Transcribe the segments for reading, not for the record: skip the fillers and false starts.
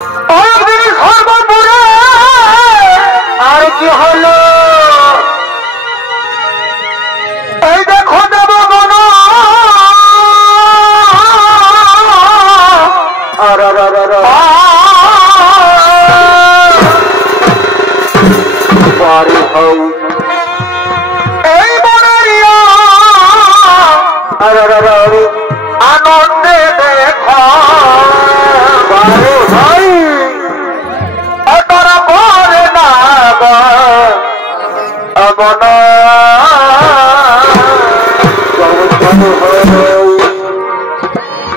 সর্বপুরে আর কি হলো এই দেখো দেবগণ এই বনরিয়া আনন্দে দেখো ভাই তারা করে না বন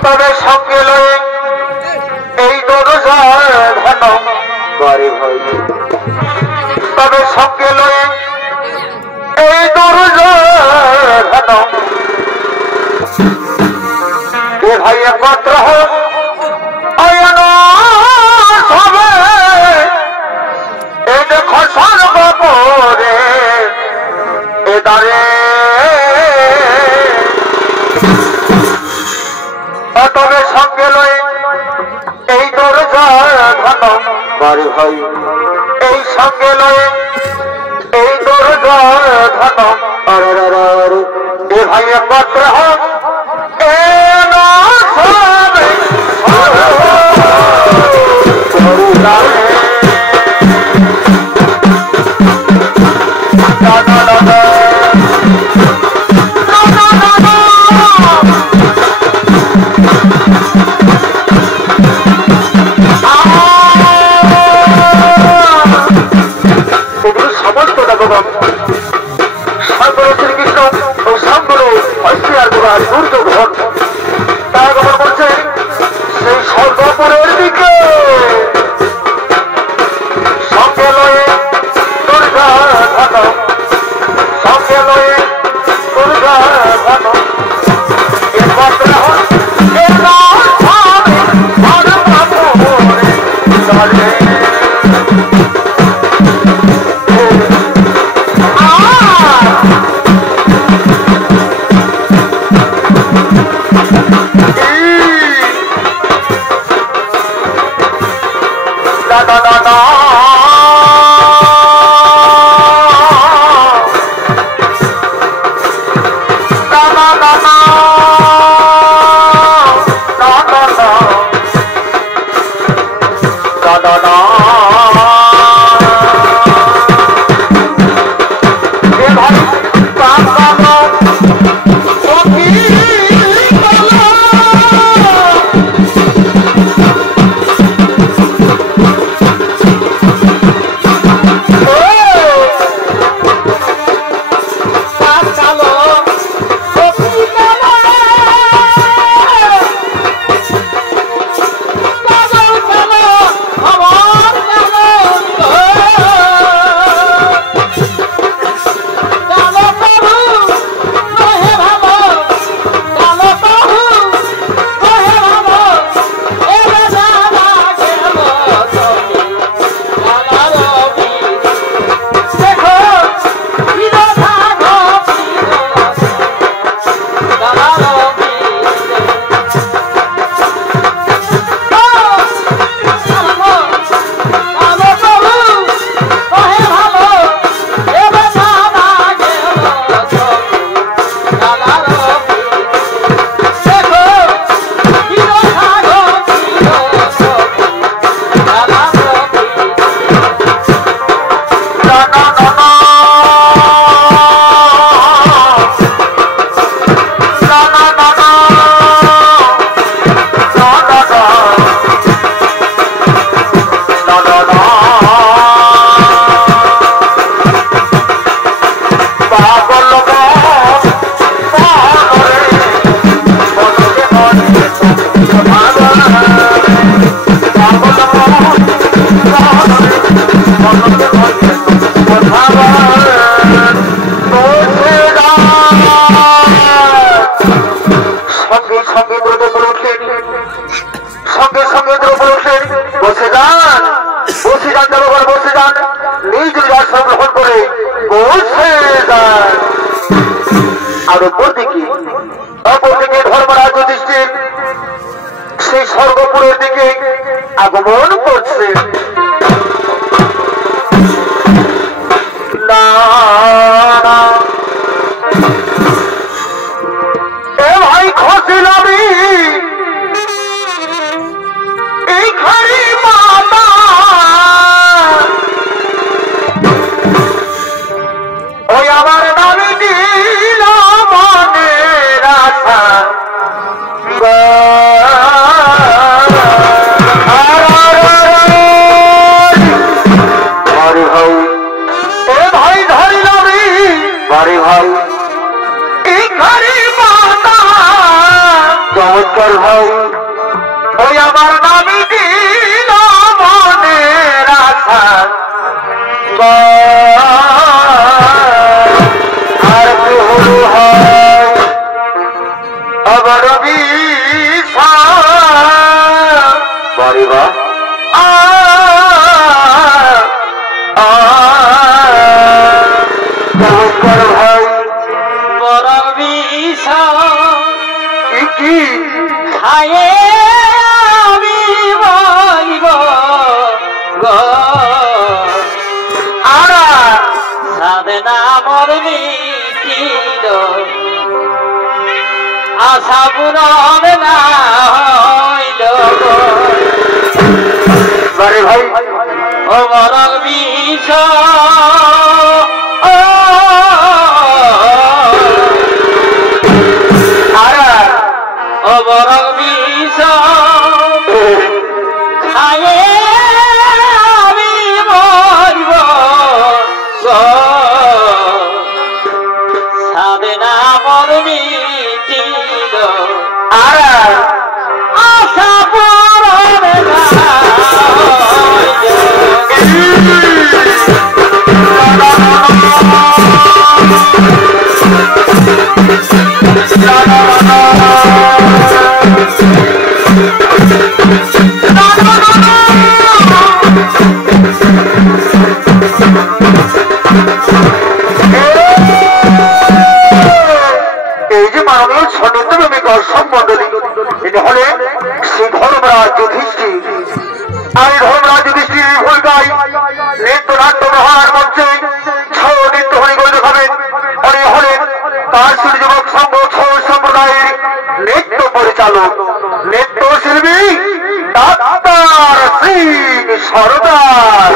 তবে সঙ্গে লয়ে এই দরজার ধন বাড়ি ভাই তবে সঙ্গে লয়ে এই দরজার ধন এ ভাই একত্র হোক আয়ন সবে এই দেখো সর্বপরে এ দাঁড়ে তবে সঙ্গে লই এই দরজা ঘন বাড়ি ভাই এই সঙ্গে লই এই দরজা ঘন এ ভাই একত্র হোক এ না সবে সমস্ত দেবগণ সর্বর শ্রীকৃষ্ণ ও সর্বর ঐশ্বর গুহার দুর্যোধন তারা গমন করছে সেই সর্বপুরের দিকে সঙ্গে লয়ে দুর্গা ঘন সঙ্গে লয়ে দুর্গা ঘন একত্র আর অপরদিকে ধর্মরাজ যুধিষ্ঠির সেই স্বর্গপুরের দিকে আগমন করে হচ্ছে না এ ভাই খসিলামি এই খারি মাতা ওই আমার নামে দিল মনের আশা বারে ভাই এই ঘরে মাতা চমৎকার ভাই ওই আমার নামে দিল মনের আশা আর কি হলো হয় আবার বারে বা চমৎকার ভাই বড় বিষা কি খায়ে আমি বলিব আর সাধনা মর মিটিল আশা পূরণ না হইল বারে ভাই ও বড় বিষা বরং বিষ খায়ে আমি মরিব সাধনা মর মিটিল আর আশা পূরণ এই যে মাননীয় সনিত দর্শক মন্ডলী এটা হলে শ্রী ধর্মরাজ যুধিষ্ঠির আর ধর্মরাজ যুধিষ্ঠির ভূমিকায় নৃত্যনাট্য মহার মঞ্চে ছৌ নৃত্য হরিগল দেখাবেন উনি হলেন কাশ্মীর যুবক সংঘ ছৌ সম্প্রদায়ের নৃত্য পরিচালক নৃত্য শিল্পী doctor Singh Sardar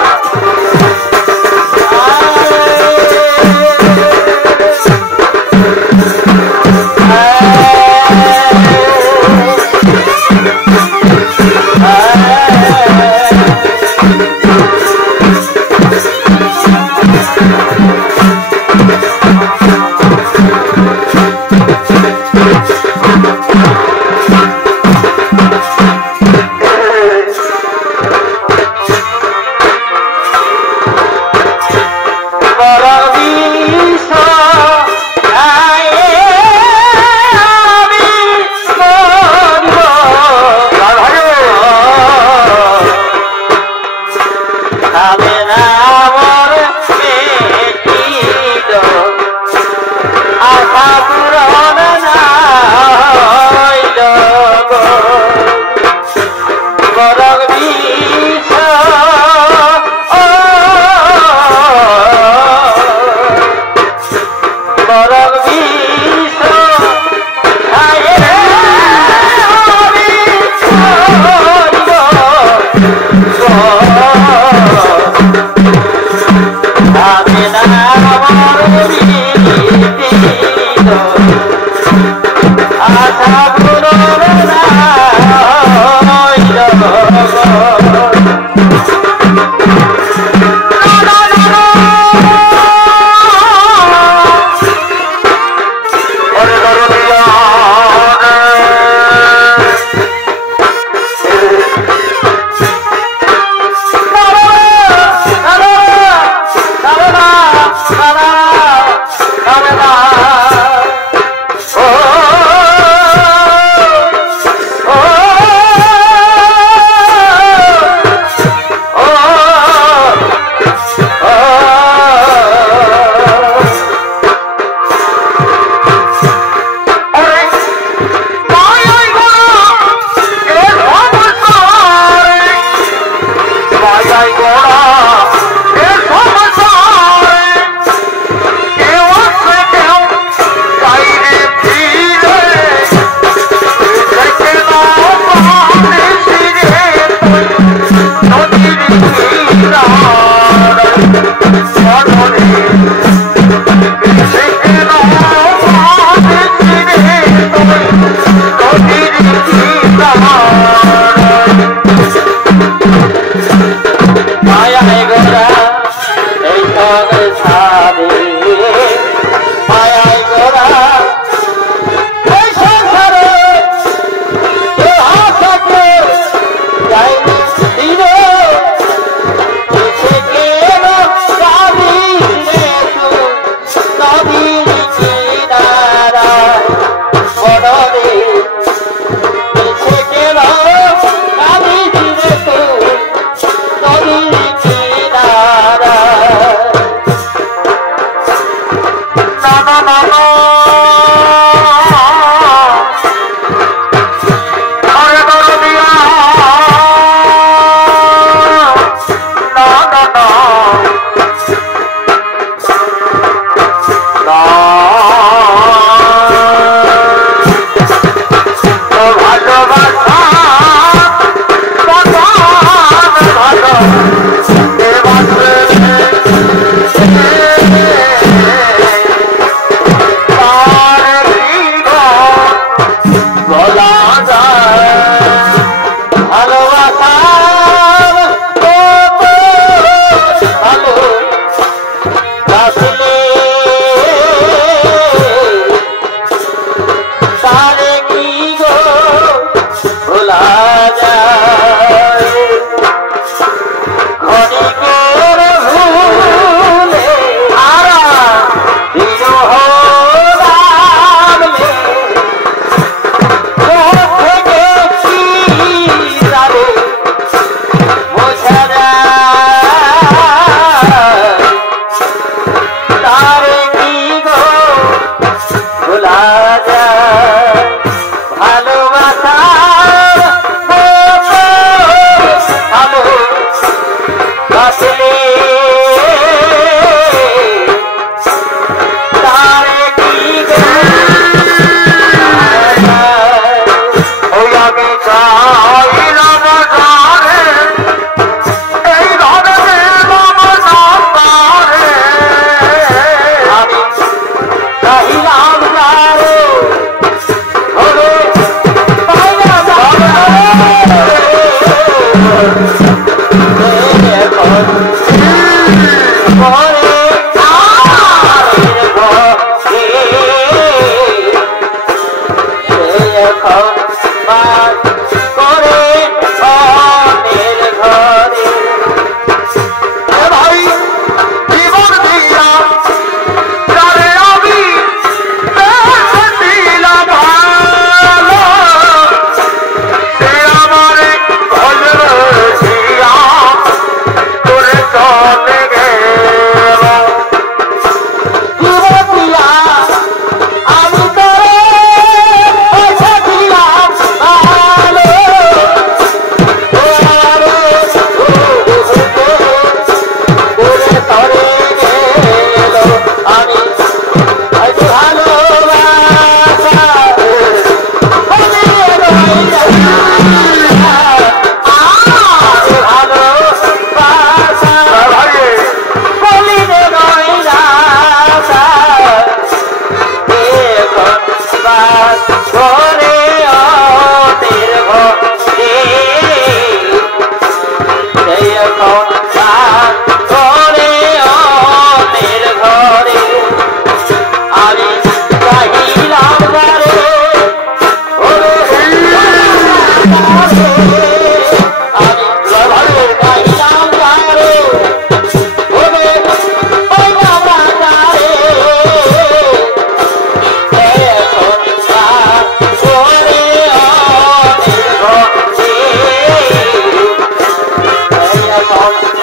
Come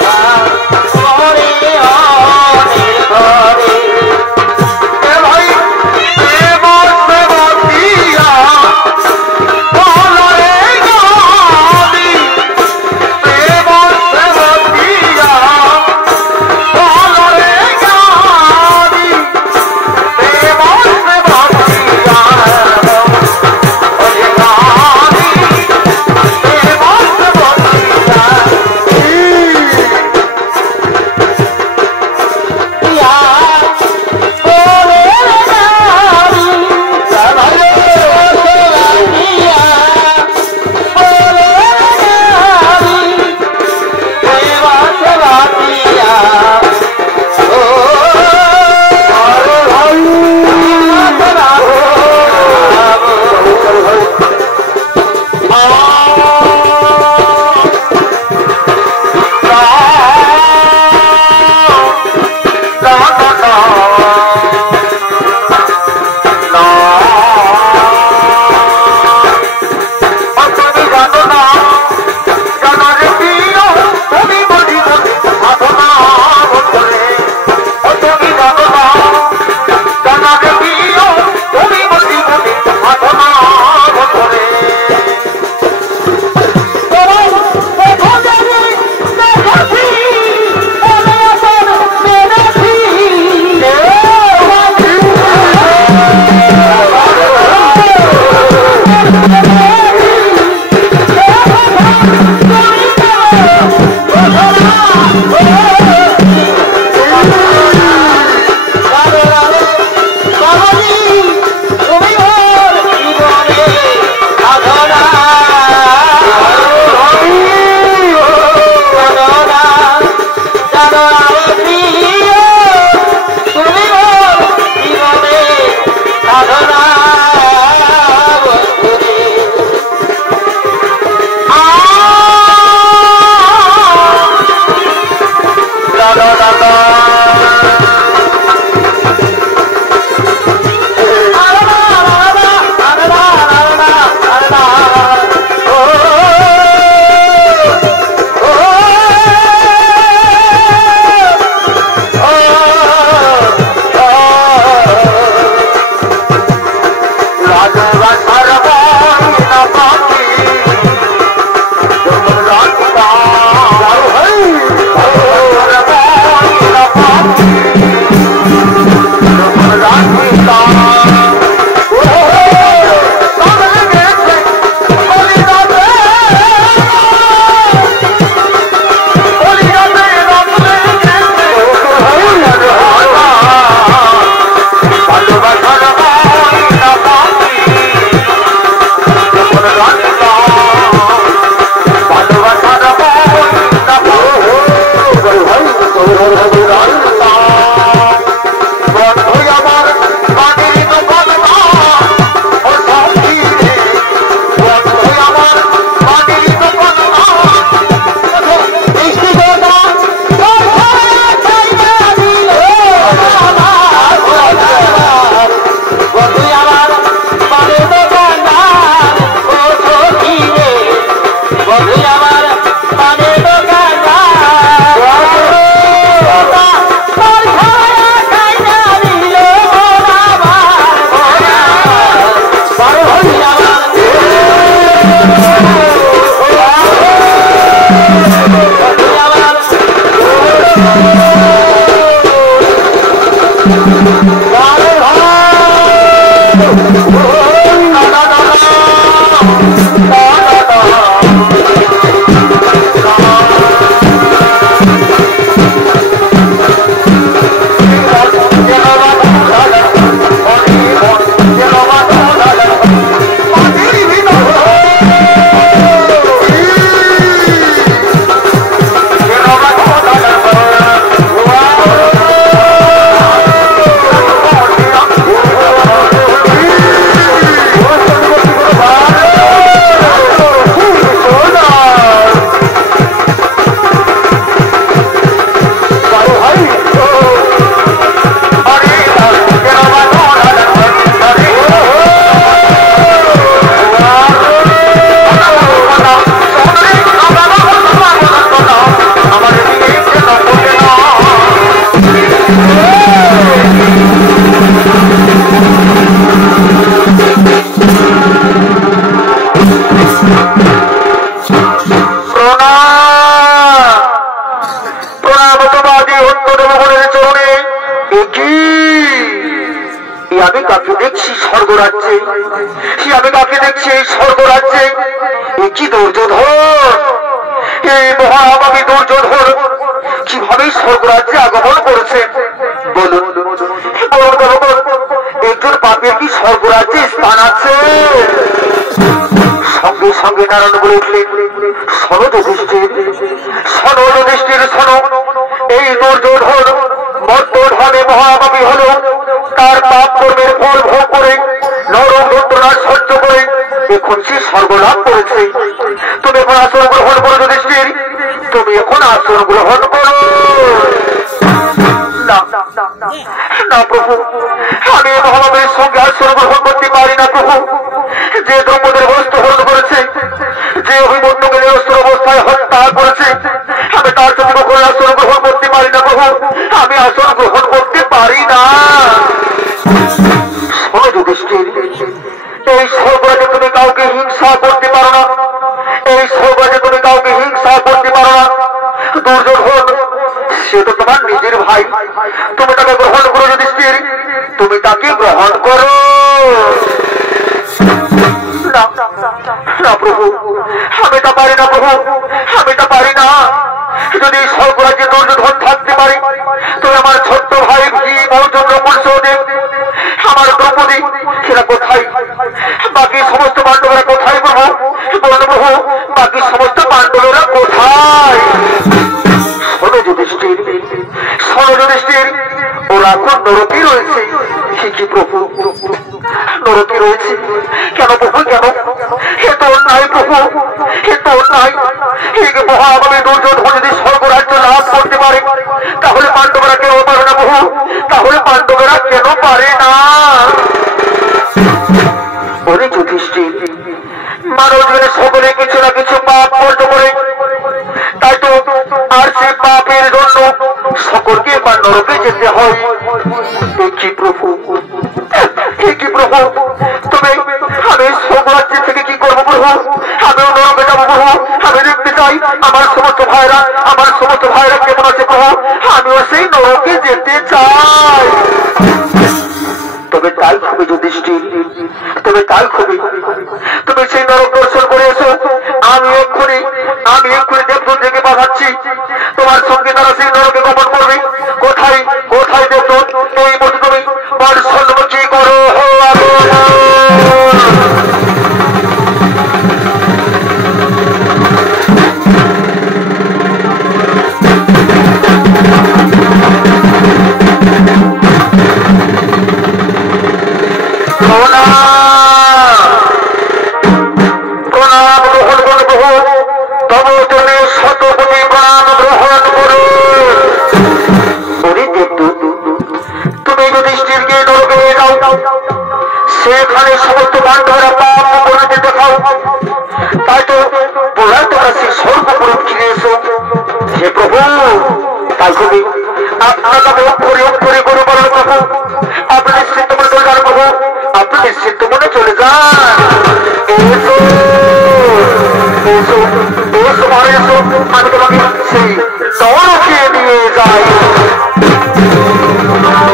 Say,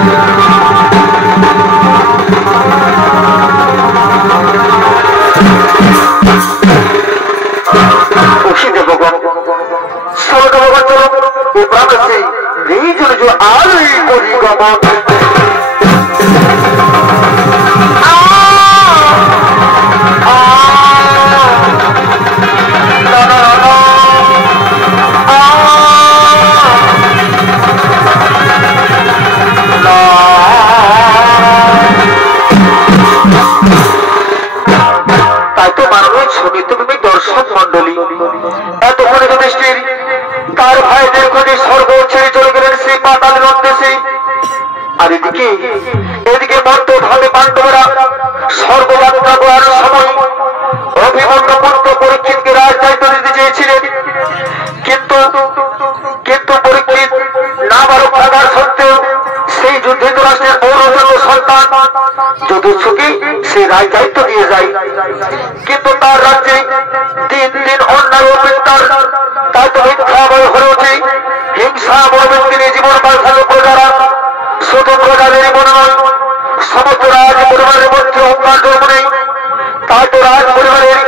don't उपराम से रीजन जो आलू कोरी गमन दर्शक मंडली एतक्षणे युधिष्ठिर तार भाईদের খোঁজে স্বর্গ ছেড়ে চলে গেলেন সেই পাতালের উদ্দেশ্যে। আর এদিকে মর্তভাবে পাণ্ডবরা স্বর্গযাত্রা করার সময় অভিমন্যু পুত্র পরীক্ষিতকে রাজদায়িত্ব দিতে চেয়েছিলেন, কিন্তু পরীক্ষিত নাবালক থাকার সত্ত্বেও সেই যুদ্ধে রাষ্ট্রের পৌরজন্য সন্তান যুধিষ্ঠিরকে সেই রাজদায়িত্ব দিয়ে যায়। কিন্তু তার রাজ্যে দিন দিন অন্যায় অবিচার তাই তো মিথ্যা বই হয়ে ওঠে, হিংসা মনোবৃত্তি নিয়ে জীবন পাল্টানো প্রজারা শুধু প্রজাদের মনে নয় সমস্ত রাজ পরিবারের মধ্যে অহংকার জন্ম নেই। তাই তো রাজ পরিবারের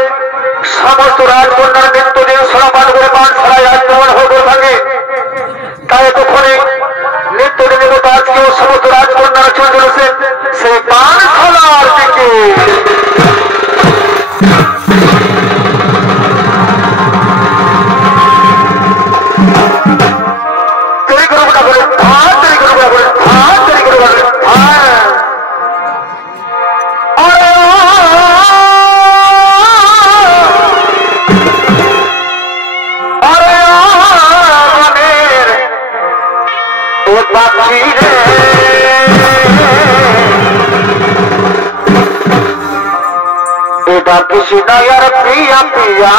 সমস্ত রাজকন্যার নিত্যদিন সরাপান করে পানশালায় আক্রমণ হয়ে থাকে। তাই এতক্ষণে নিত্যদিন আজকেও সমস্ত রাজকন্যারা চলে চলেছেন সেই পানশালার দিকে। কৃষ্ণায়ার প্রিয়া প্রিয়া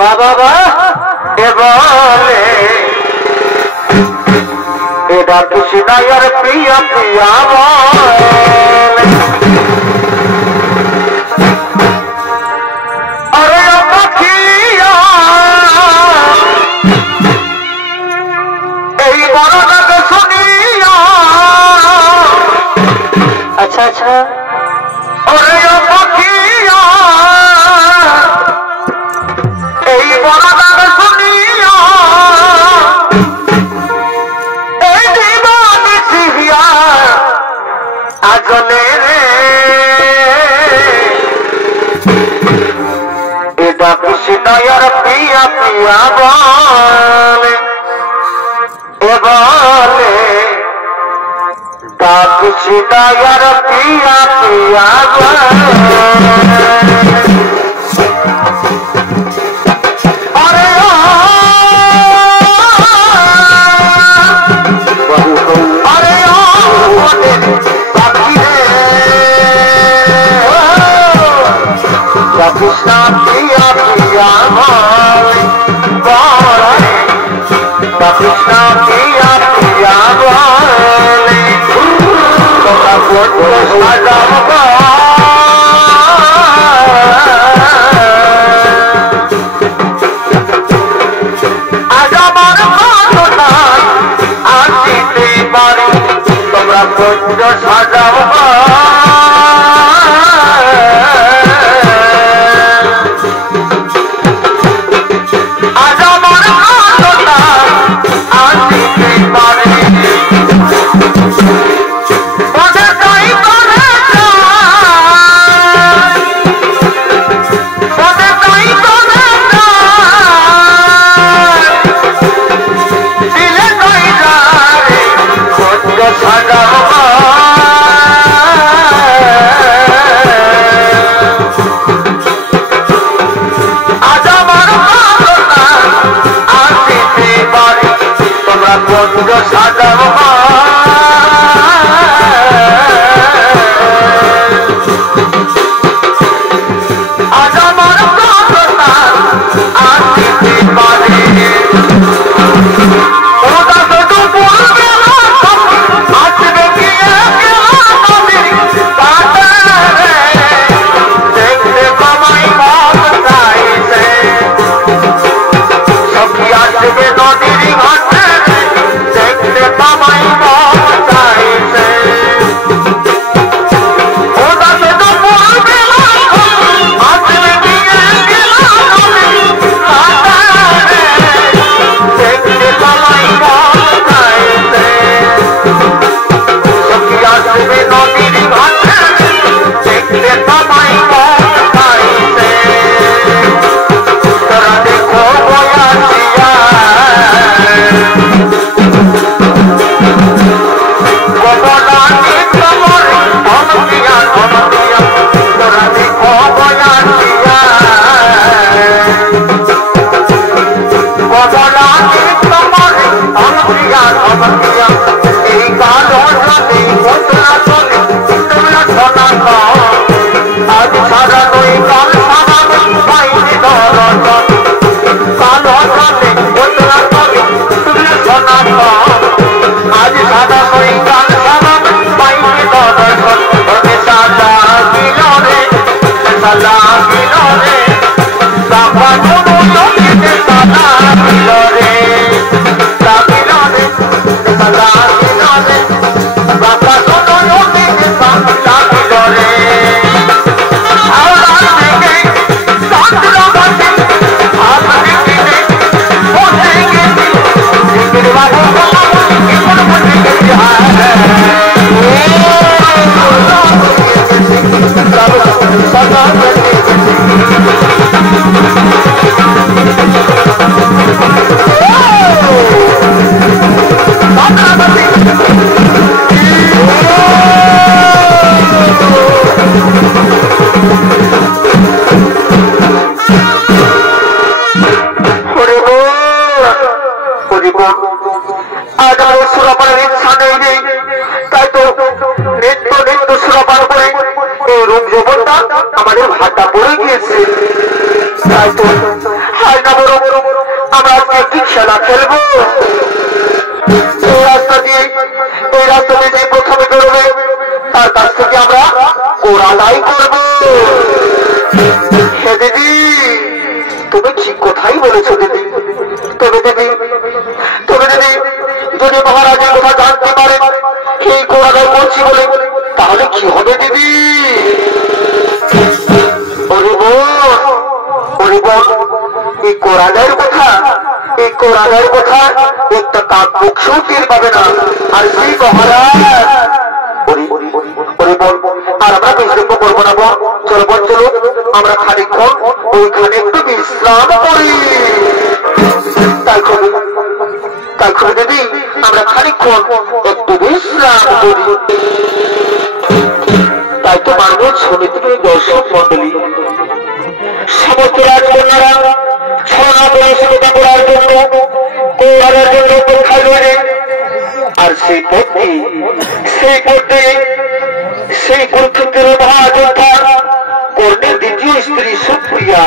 বাবা এ বলে এটা কৃষ্ণায়ার প্রিয়া প্রিয়া আরে পাখিয়া এই বড়টাকে শুনিয়া। আচ্ছা আচ্ছা এই বড়টাকে শুনিয়া এই দিবানি সিহিয়া আজলে রে এটা কৃষ্ণায়ার প্রিয়া প্রিয়া বলে এ বলে কৃষ্ণায়ার প্রিয়া প্রিয়া কৃষ্ণ প্রিয়া প্রিয়া কৃষ্ণ প্রিয়া প্রিয়া বলে আজ আমার ঘটনা আসিতে পারি তোমরা পদ্য সাজাও। আজ আমার ঘটনা আসিতে পারি খেলা খেলবো রাস্তা দিয়ে যে প্রথমে বেরোবে তার কাছ থেকে আমরা ওরালাই করবো। হে দিদি, তুমি ঠিক কথাই বলেছো দিদি। তবে দিদি যদি মহারাজের কথা জানতে পারে এই কোরালাই করছি বলে, তাহলে কি হবে দিদি? এই কোরালের কথা একটা কাক পক্ষেও টের পাবে না। আর সেই মহারাজ আর আমরা বিলম্ব করবো না, চলো আমরা খানিকক্ষণ ওইখানে একটু বিশ্রাম করি। তাই খুবই দিদি, আমরা খানিকক্ষণ একটু বিশ্রাম করি। তাই তো মাননীয় সমিতির দর্শক মন্ডলী, সমস্ত রাজকন্যারা ছড়া পরিষেবা করার জন্য কৌরালের জন্য অপেক্ষায় রয়েছে। আর সেই পথে সেই কুরুক্ষেত্রের মহাযোদ্ধা কর্ণের দ্বিতীয় স্ত্রী সুপ্রিয়া,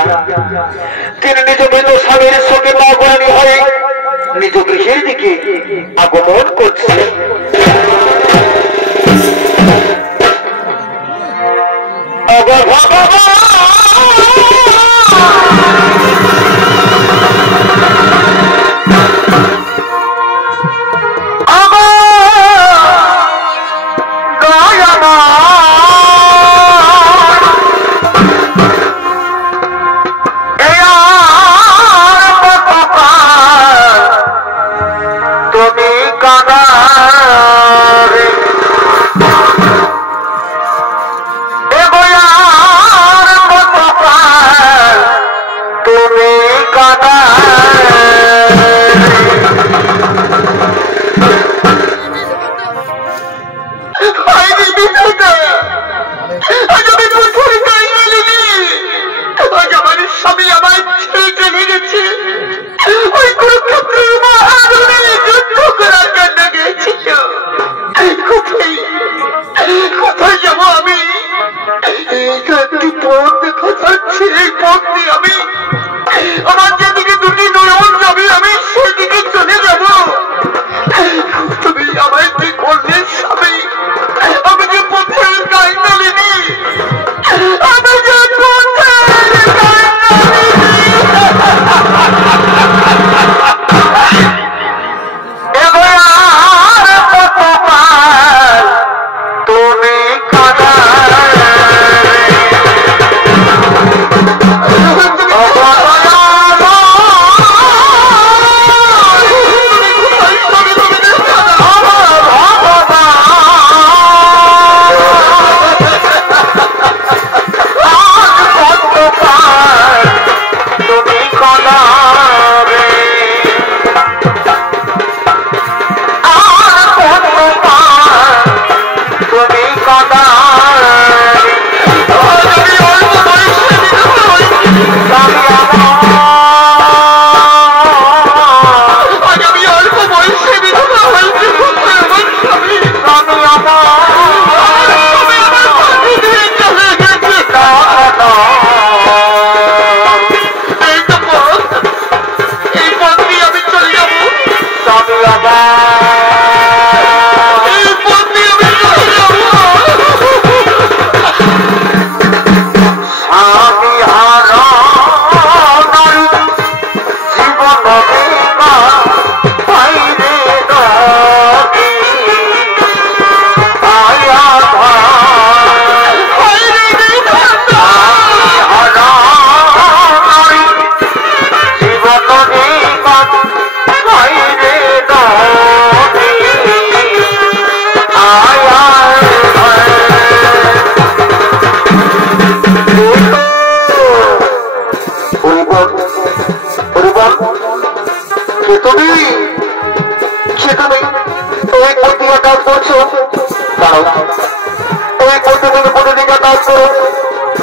তিনি নিজ মৃত স্বামীর সঙ্গে মাগরানি হয়ে নিজ গৃহের দিকে আগমন করছেন। তুমি কানা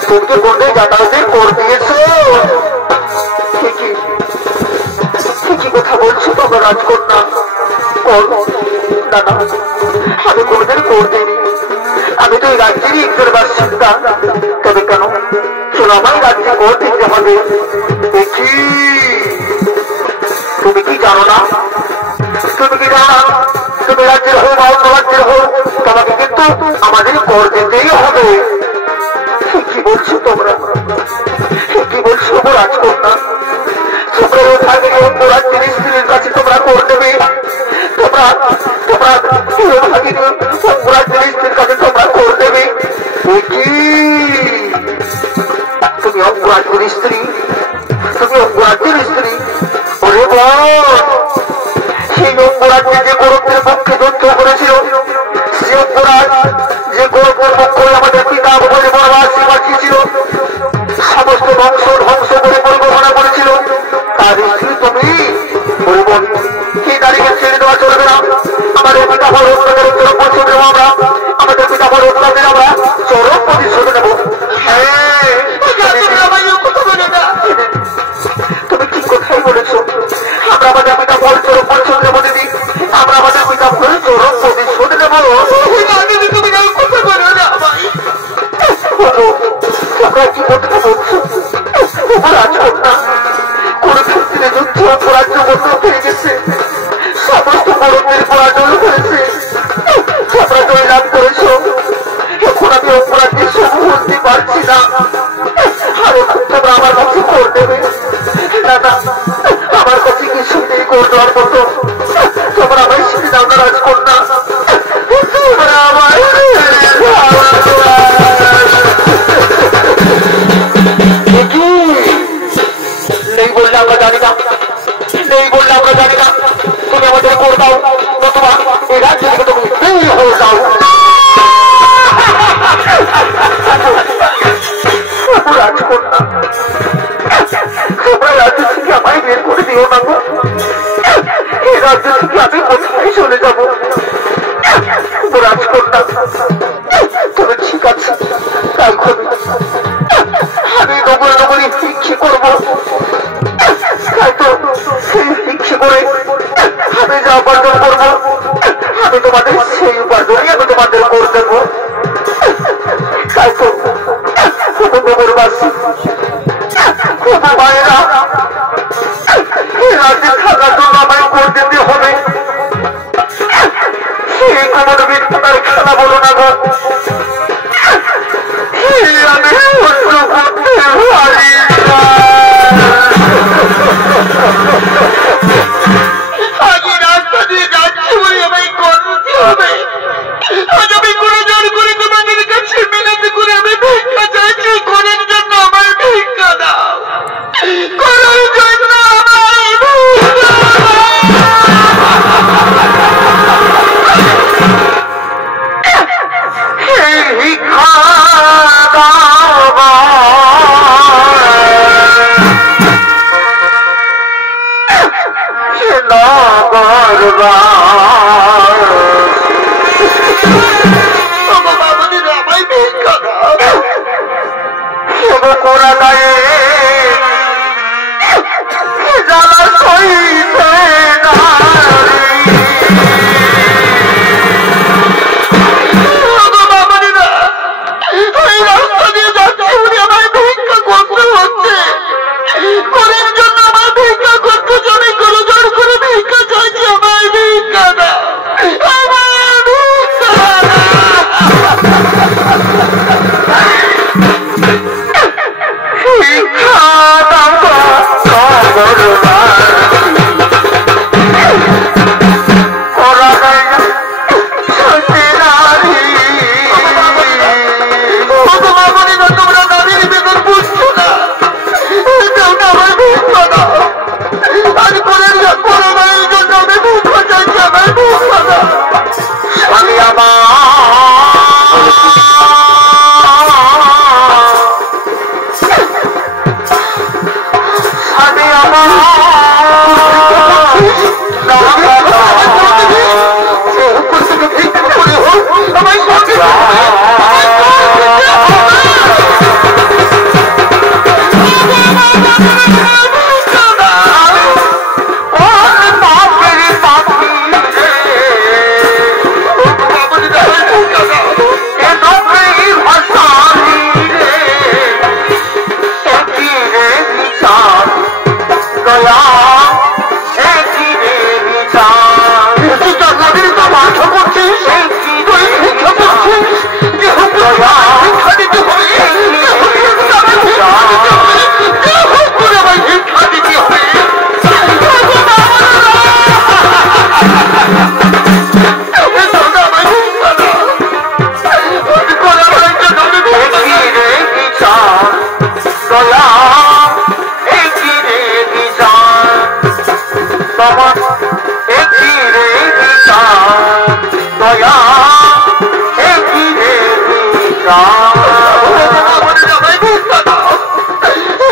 तुमके बंदे যাতায়াতে করে দিয়েছো কি কথা বলছো তোমরা রাজকন্যা না না আমি কোনদিন করে দিইনি আমি তো এই রাজ্যেরই একজন বাসিন্দা তবে কেন চলো আমার রাজ্যে করে দিতে হবে তুমি কি জানো না তুমি রাজ্যের হোক বা অন্য রাজ্যের হোক তোমাকে কিন্তু আমাদের কর দিতেই হবে কি বলছো তোমরা কি বলছো রাজকন্যা তোমরা ওই ভাগের রাজ্যের স্ত্রীর কাছে তোমরা কর দেবে তোমরা ভাগিনী রাজ্যের স্ত্রীর কাছে তোমরা কর দেবে তুমি অঙ্গরাজ্যের স্ত্রী ওরে বল সেই অঙ্গরাজ্যে যে গৌরবের পক্ষে যুদ্ধ করেছিল সে অঙ্গরাজ যে গৌরবের পক্ষে আমাদের পিতা বলে বনবাসী বাঁচিয়েছিল সমস্ত বংশ ধ্বংস করে পরিকল্পনা করেছিল তার স্ত্রী তুমি ওরে বল সেই তারিখে ছেড়ে দেওয়া চলবে না আমাদের পিতা বল অত্যাচার চরম প্রতিশোধ নেবো আমরা আমাদের পিতা বল অত্যাচার আমরা চরম প্রতিশোধ নেবো তুমি কি কথাই বলেছো আমরা আমাদের পিতা বল চরম প্রতিশোধ নেবো দিদি আমরা আমাদের পিতা বল চরম প্রতিশোধ নেবো তুমি কথা বলো না তোমরা কি কথা বলছো রাজকন্যা কোন ক্ষেত্রে যুদ্ধ অপরাজ্য বন্ধ হয়ে গেছে সমস্ত বড়দের পরাজয় হয়েছে তোমরা জয় লাভ করেছো এখন আমি অপরাধের সব বুঝতে পারছি না আরে তোমরা আমার কাছে কর দেবে না না আমার কাছে কিছু নেই কর দেওয়ার মতো তোমরা আমার শিখে দাও না রাজকন্যা তোমরা আমার নেই বললে আমরা জানি না তুমি আমাদের করে দাও নতুবা এই রাজ্য থেকে তুমি বের হয়ে যাও রাজকন্যা তোমরা রাজ্য থেকে আমায় বের করে দিও না এই রাজ্য থেকে আমি কোথায় চলে যাবো রাজকন্যা তবে ঠিক আছে তাই করবে আমি নগরে ভিক্ষে করবো তাই তো সেই ভিক্ষে করে আমি যা উপার্জন করবো আমি তোমাদের সেই উপার্জনই আমি তোমাদের করে দেবো তাই তো নগরবাসী মায়েরা এই রাজ্যে থাকার জন্য আমায় করে দিতে হবে সেই কোমর বিদ্যার খেলা বলো না গো আমি সহ্য করতে পারি আগে রাস্তা দিয়ে যাচ্ছি বলে আমায় করতে হবে আজ আমি কোনো জোর করে তোমাদের কাছে মিনতি করে আমি ভিক্ষা চাইছি করার জন্য আমার ভিক্ষা দাও করার জন্য ভিক্ষা Bye. তোমার একটি রে দয়া একটি রে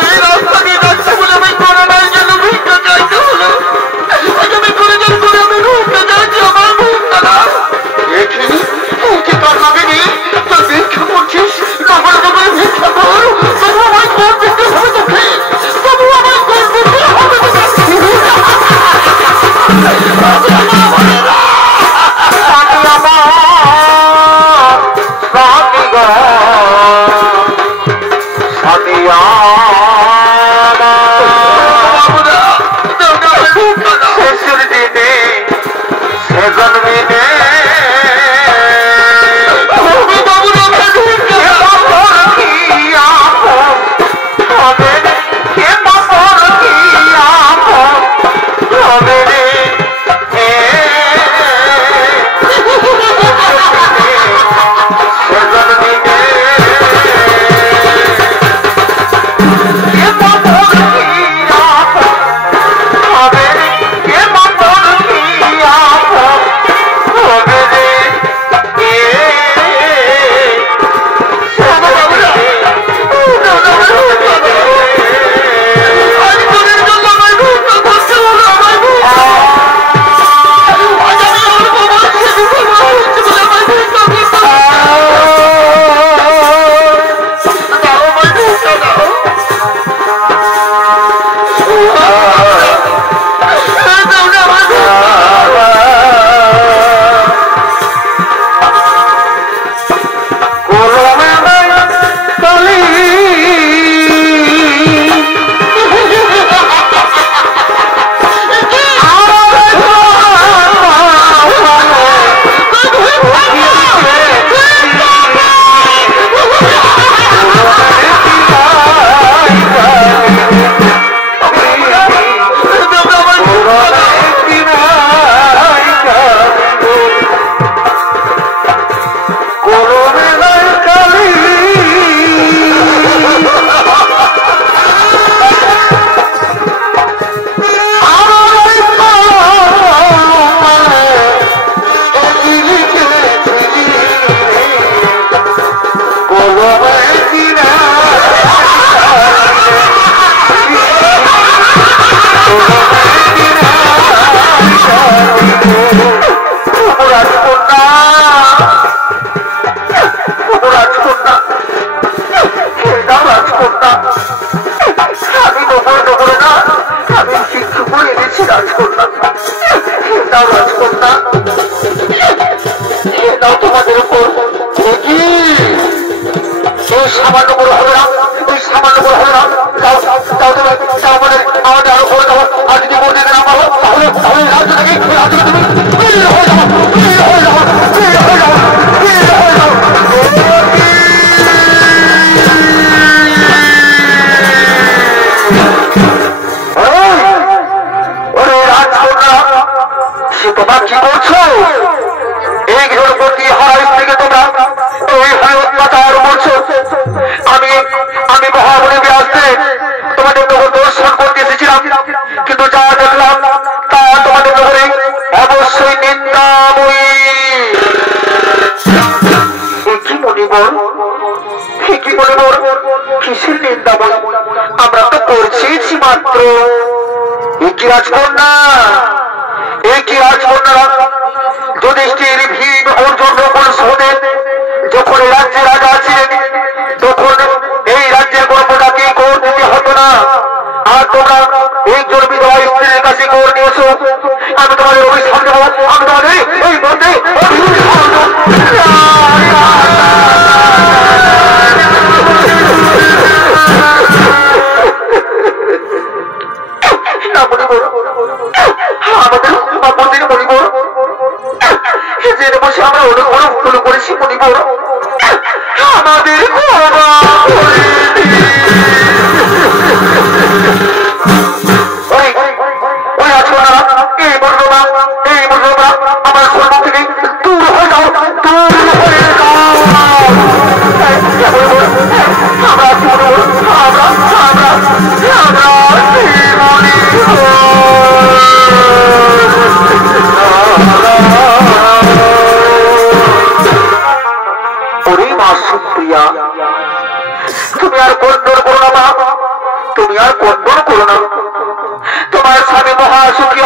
এই রাস্তা দিয়ে যাচ্ছে বলে আমি করে নাই যেন ভিক্ষা চাইতে হলো আমি করে যান করে আমি ভিক্ষা চাইছি আমার ভিক্ষা এখানে ওকে তোর লাগেনি তোর ভিক্ষা করছিস নগর নগর ভিক্ষা কর তবু আমার কর দিতে হবে তোকে তবু আমার কর দিতে হবে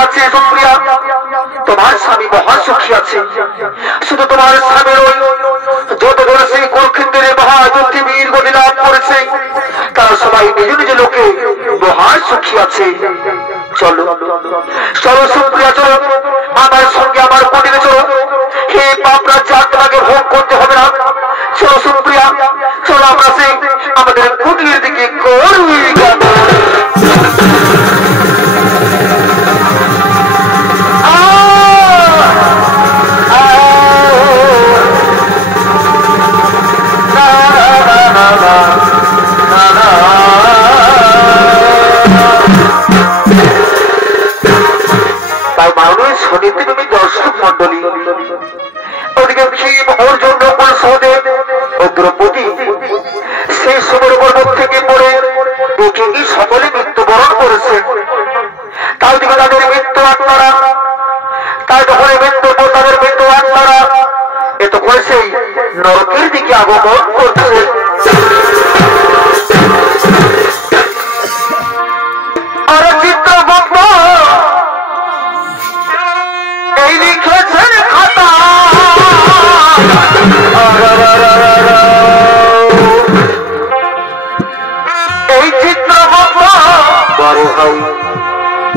আছে সুপ্রিয়া, তোমার স্বামী মহা সুখী আছে। শুধু তোমার স্বামীর ওই যত বড় সেই কুরুক্ষেত্রের মহাযুদ্ধে বীর গতি লাভ করেছে, তারা সবাই নিজ নিজ লোকে মহা সুখী আছে। চলো চলো সুপ্রিয়া, চলো আমার সঙ্গে আমার কুটিরে চলো। হে পাপরা যা তোমাকে ভোগ করতে হবে না। চলো সুপ্রিয়া, চলো আমরা সেই আমাদের কুটিরের দিকে করবি। তাই মানুষ শনিতে তুমি দর্শক মন্ডলী, ওদিকে ভীম অর্জুন নকুল সহদেব ও দ্রৌপদী সেই সমুদ্র পর্বত থেকে পড়ে দেখে কি সকলে মৃত্যুবরণ করেছেন। তার দিকে তাদের মৃত্যু আত্মারা, তাই যখন মৃত্যু তাদের মৃত্যু আত্মারা এত করে সেই নরকের দিকে আগমন করছে। আর চিত্রগুপ্ত এই লিখেছেন খাতা, এই চিত্রগুপ্ত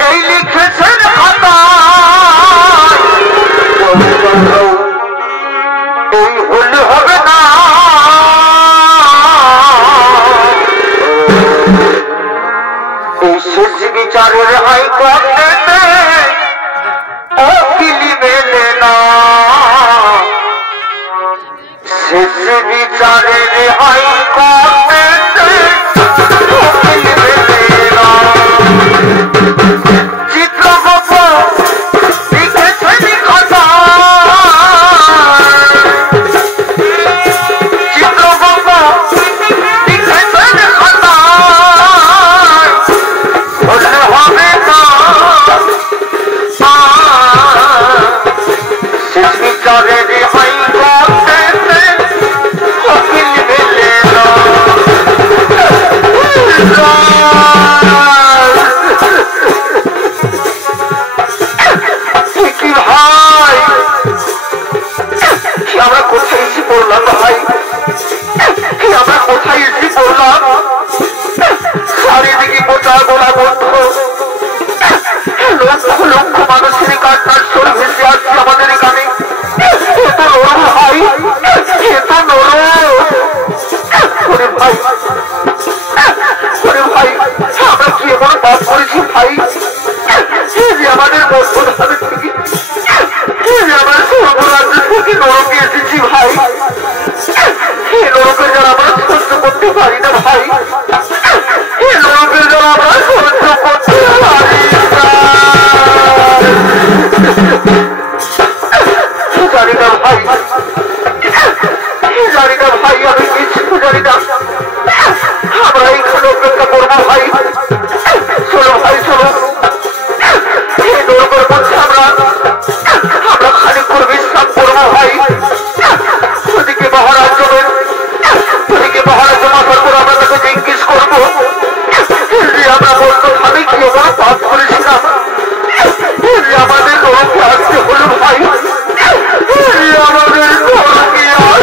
এই লিখেছেন খাতা, এই হলে হবে না। এই শেষ বিচারের হাইকোর্টে ওকিলি মেলে না, শেষ বিচারের হাইকোর্টে ওকিলি মেলে না। চিত্রগুপ্ত লিখেছেন কথা, চিত্রগুপ্ত লিখেছেন কথা, হলে হবে না। শেষ বিচারের হাইকোর্টে ওকিল মেলে না। কি ভাই, আমরা কোথায় এসে পড়লাম ভাই, আমরা কোথায় এসে পড়লাম? চারিদিকে মোটা গোলা বন্ধ, লক্ষ লক্ষ মানুষের কান্নার স্বর ভেসে আসছে আমাদের এখানে। এত নরম ভাই, এত নরম। ওরে ভাই, ওরে ভাই, আমরা কি এমন পাপ করেছি ভাই যে আমাদের মধ্যভাবে থেকে, যে আমার সর্বরাজ্য থেকে নরকে এসেছি ভাই। এই নরকের যারা আমরা সহ্য করতে পারি না ভাই, এই নরকের যারা আমরা সহ্য করতে পারি না। জানি না ভাই, জানি না ভাই, আমি কিছু জানি না। আমরা এইখানে অপেক্ষা করবো ভাই। চলো ভাই চলো, এই নরকের মধ্যে আমরা খানিকক্ষণ বিশ্রাম করবো ভাই। ওদিকে মহারাজ জমের, ওদিকে মহারাজ জমা করবো, আমরা তাকে জিজ্ঞেস করবো যে আমরা বলতো আমি কি এমন পাপ করেছিলাম যে আমাদের নরকে আসতে হলো ভাই, আমাদের নরকে আসতে হলো।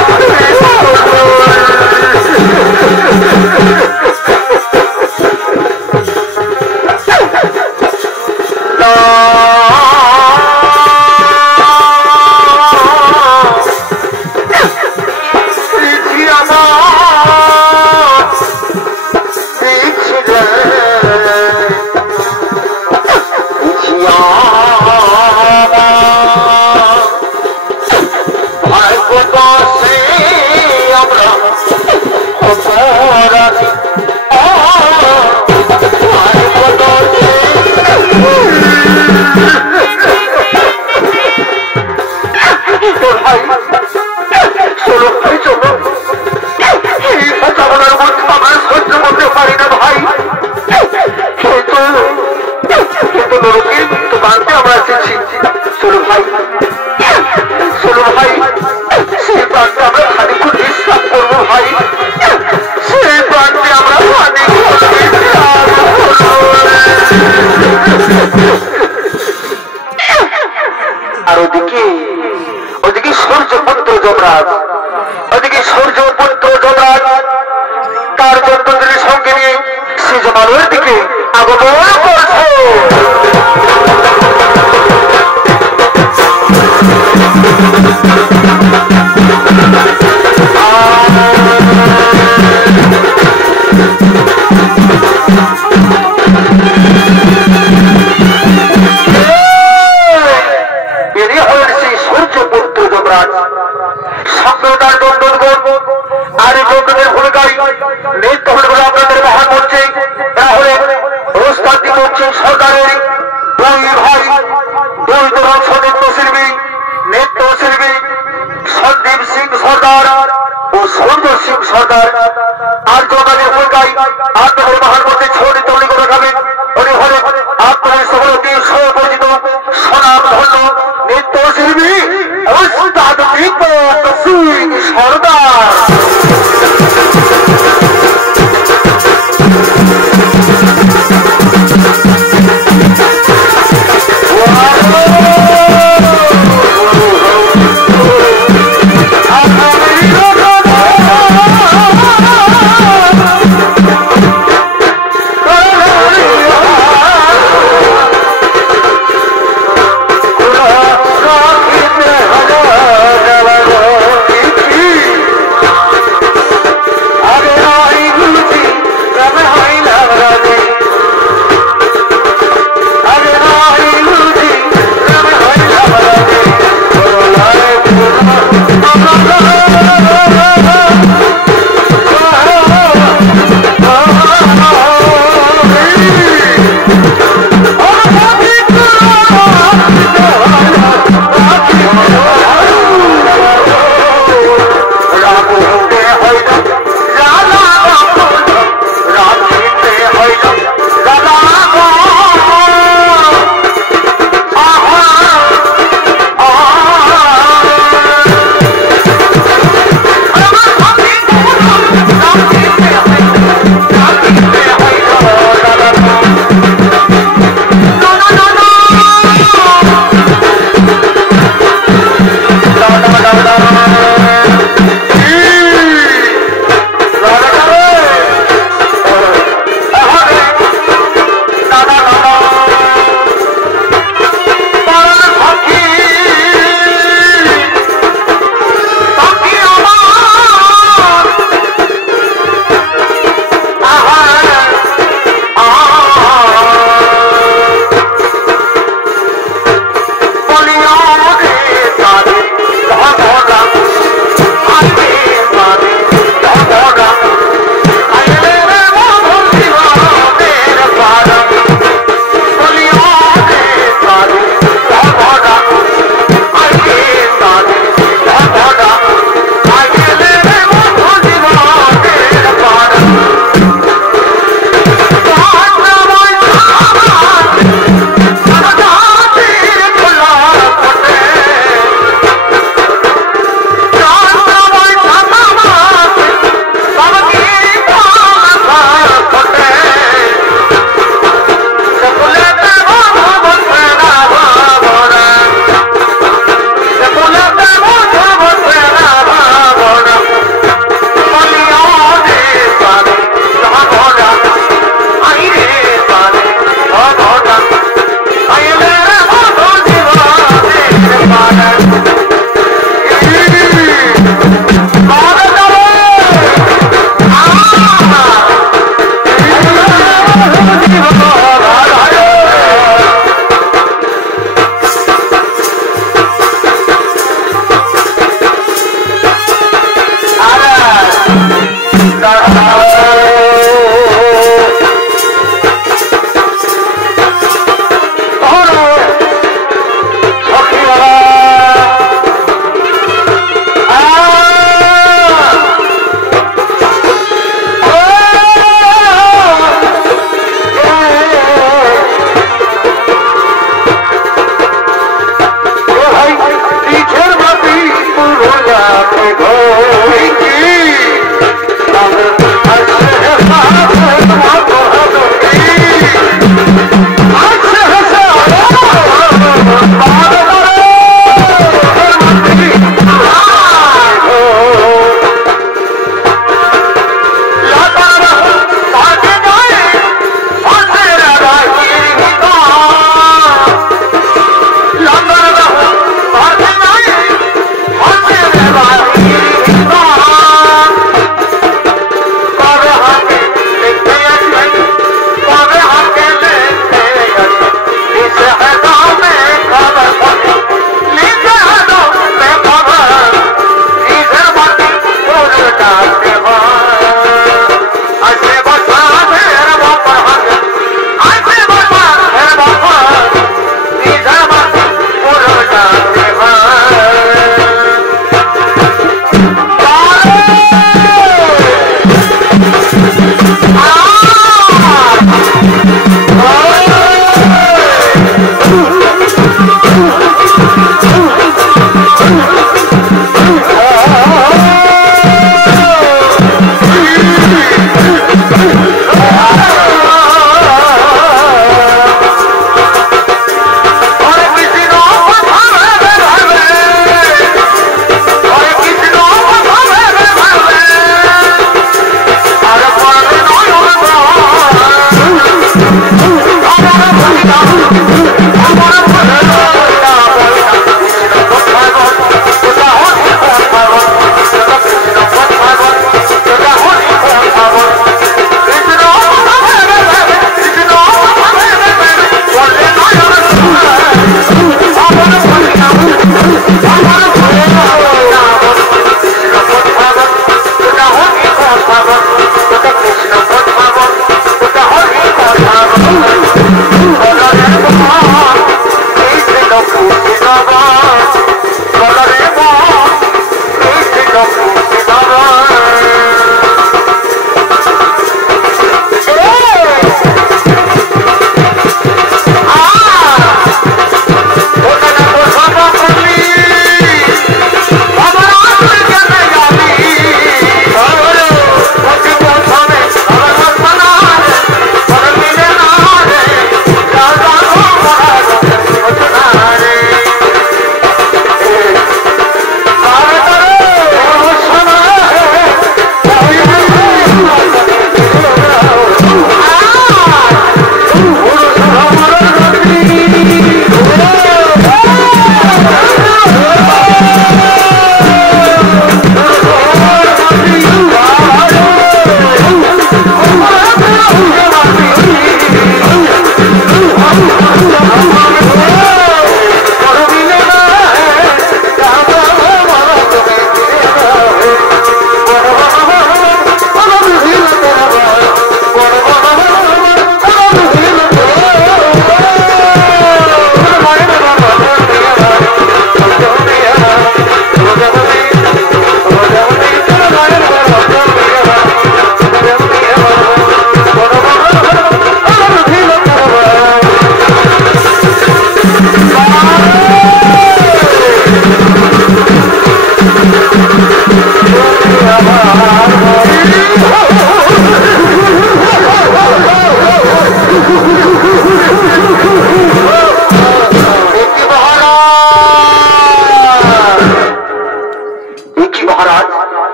আর ওদিকে সূর্যপুত্র যমরাজ, ওদিকে সূর্যপুত্র যমরাজ তার জন্তুদের সঙ্গে নিয়ে সে জমালের দিকে আগমন করছে। সূর্যপুত্র যমরাজ সক্রতার দণ্ডগণ আর এই দণ্ডদের ভূমিকায় নৃত্য হলে বলে আপনাদের মহান মঞ্চে এরা হলেন ওস্তাদি মঞ্চে সরকারের দুই ভাই, দুই তরুণ সতীর্থ শিল্পী, নৃত্য শিল্পী সন্দীপ সিং সরকার ও সূর্য সিং সরকার। আর যোগাযোগের ভূমিকায় আপনাদের মহান মঞ্চে ছড়ি তৈরি করে খাবেন উনি হলেন আপনাদের সকলকে সুপরিচিত সনাম ধন্য নৃত্য শিল্পী ওস্তাদ বিপ্লব সিং সরকার।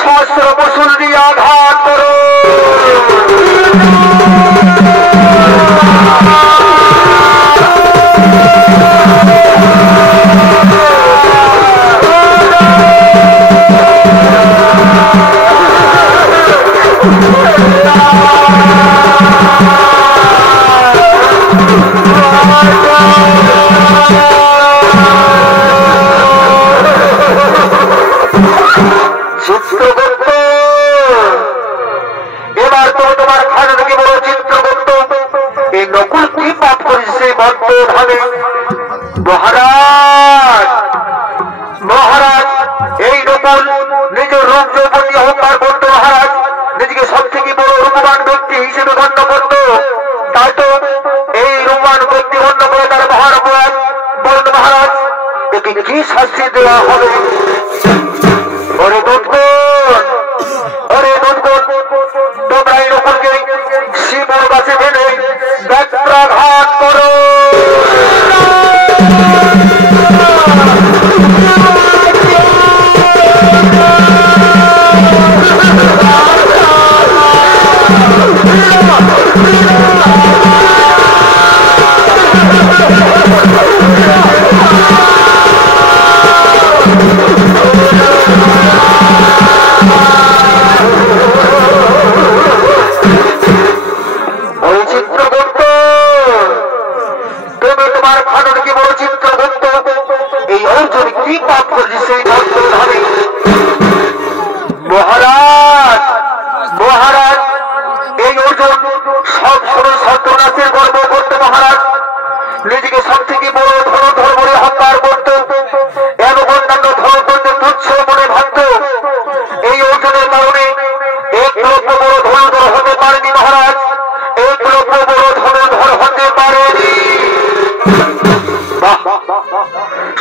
सहस्र बसुल दिया घात करो ধামে মহারাজ মহারাজ এই নকুল নিজের রূপ যৌবনী অহংকার করতো মহারাজ, নিজেকে সব থেকে বড় রূপবান ব্যক্তি হিসেবে গণ্য করত। তাই তো এই রূপবান ব্যক্তি গণ্য করে তার মহারাজ বলুন মহারাজ একে কি শাস্তি দেওয়া হবে? ওরে দুধগণ, ওরে দুধগণ, তোমরা এই নকুলকে শিবর গাছে ফেলে ব্যত্রাঘাত করো। মহারাজ মহারাজ এই অর্জুন সব সময় সত্যনাশের গর্ব করতো মহারাজ, নিজেকে সব থেকে বড় ধনুধর বলে অহংকার করত এবং অন্যান্য ধনুধরদের তুচ্ছ মনে ভাবত। এই অর্জুনের কারণে এক লক্ষ বড় ধনুধর হতে পারেনি মহারাজ, এক লক্ষ বড় ধনুধর হতে পারেনি।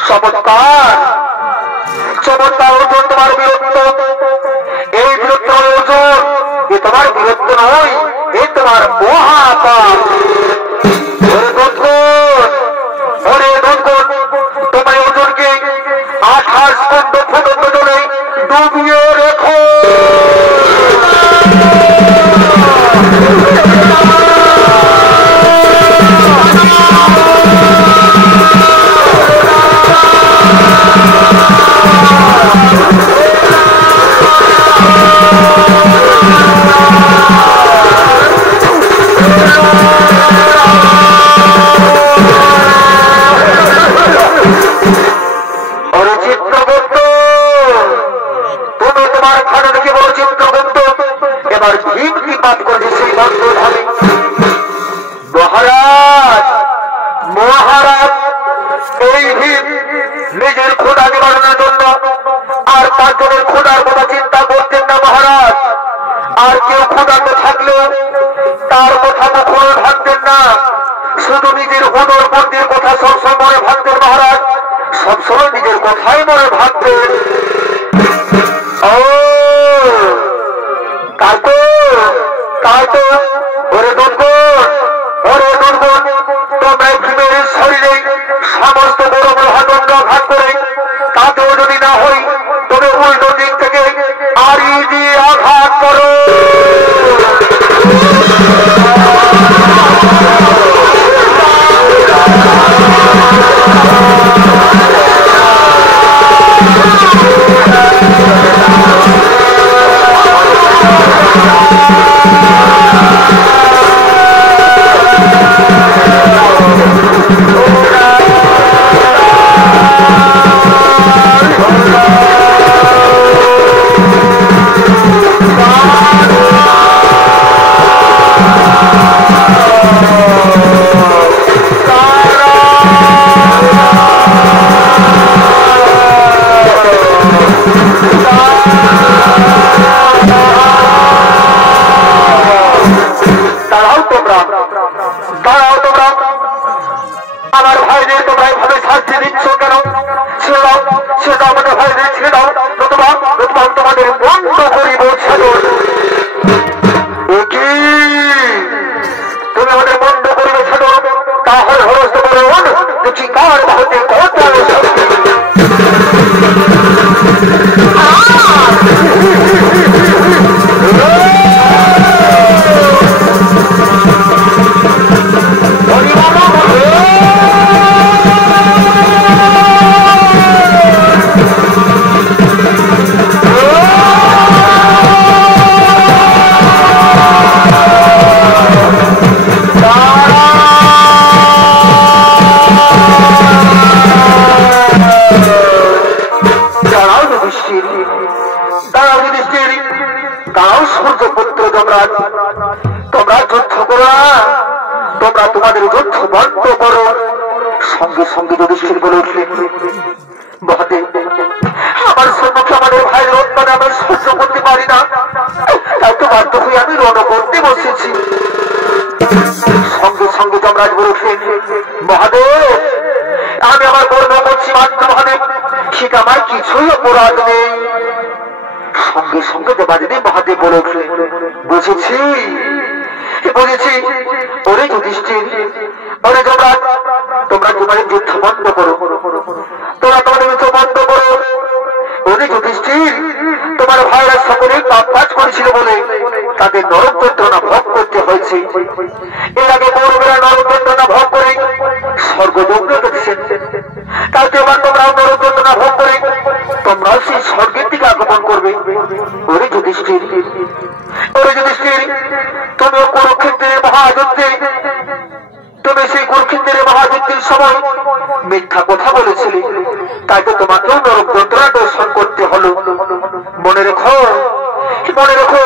চমৎকার চমৎকার অর্জুন তোমার বীরত্ব, এই বীরত্ব অর্জুন এ তোমার বীরত্ব নয়, এ তোমার মহাপাপ। তোমার অর্জুনকে 28 ফুট ফুটন্ত জলে ডুবিয়ে রেখো। এবার ভীম কি পাপ করেছে সেই মন্ত্র ধামে। মহারাজ মহারাজ এই ভীম নিজের ক্ষুধা নিবারণের জন্য আর 5 জনের ক্ষুধার কথা চিন্তা করতেন না মহারাজ, আর কেউ ক্ষুধাতে থাকলেও তার কথা কখনো ভাবতেন না, শুধু নিজের হুদর বুদ্ধির কথা সবসময় মনে ভাবতেন মহারাজ, সবসময় নিজের কথাই মনে ভাবতেন। ও তাই তো ওরে দুর্গণ, ওরে দুর্গণ, তোমরা ভীমের শরীরে সমস্ত বড় বড় হাতন্ড ঘাত করে তাতেও যদি না হই তবে উল্টো দিক থেকে আড়ি দিয়ে আঘাত করো। আমার ভাইদের তোমরা এইভাবে শাস্তি দিচ্ছ কেন? ছেড়ে দাও, আমাদের ভাইদের ছেড়ে দাও, নতুবা তোমাদের বন্ধ করিব সাধন। তুমি আমাদের বন্ধ করিবে সাধন, তাহলে হরস্ত বলুন দেখি কার ভারতে কত শক্তি। তোমরা যুদ্ধ করো না, তোমরা তোমাদের যুদ্ধ বন্ধ করো। সঙ্গে সঙ্গে যুধিষ্ঠির বলে উঠলেন, মহাদেব আমার সম্মুখে আমাদের ভাইয়ের রত্নে আমি সহ্য করতে পারি না, তাই তো বাধ্য হয়ে আমি রণ করতে বসেছি। সঙ্গে সঙ্গে যমরাজ বলে উঠলেন, মহাদেব আমি আমার কর্ম করছি মাত্র মহাদেব, ঠিক আমার কিছুই অপরাধ নেই। সঙ্গে সঙ্গে দেবাদেবী মহাদেব বলে উঠলেন, বুঝেছি বুঝেছি, ওরে যুধিষ্ঠির, ওরে যমরাজ, তোমরা তোমাদের যুদ্ধ বন্ধ করো, তোমরা তোমাদের যুদ্ধ বন্ধ করো। ওরে যুধিষ্ঠির, তোমার ভাইরা সকলে পাপ কাজ করেছিল বলে তাদের নরক যন্ত্রণা ভোগ করতে হয়েছে। এর আগে কৌরবেরা নরক যন্ত্রণা ভোগ করে স্বর্গযজ্ঞ দেখছেন, তাতে এবার তোমরাও নরক যন্ত্রণা ভোগ করে তোমরাও সেই স্বর্গের দিকে আগমন করবে। ওরে যুধিষ্ঠির, ওরে যুধিষ্ঠির, তুমিও কুরুক্ষেত্রের মহাযুদ্ধে, তুমি সেই কুরুক্ষেত্রের মহাযুদ্ধের সময় মিথ্যা কথা বলেছিলে, তাই তো তোমাকেও নরক যন্ত্রণা দর্শন করতে হলো। মনে রেখো, মনে রেখো,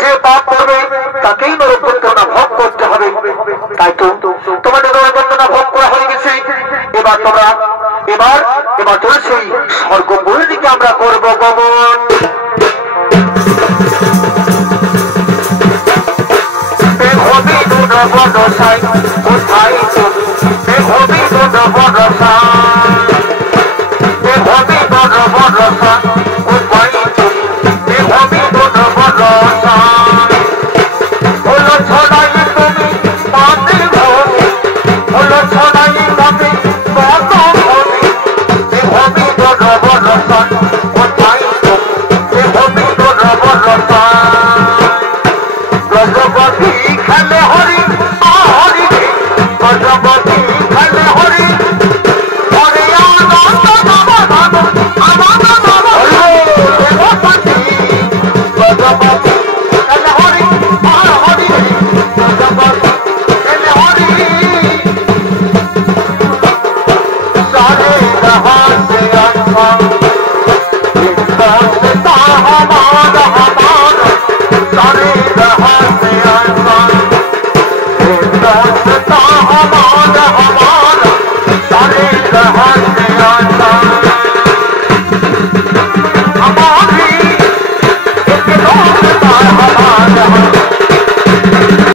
যে পাপ করবে তাকেই নরক যন্ত্রণা ভোগ করতে হবে। তাই তো তোমাদের নরক যন্ত্রণা ভোগ করা হয়ে গেছে। এবার তোমরা এবার এবার চলে সেই স্বর্গপুরের দিকে আমরা করবো গমন। কোথায় কোথায় তুমি খেলে হরি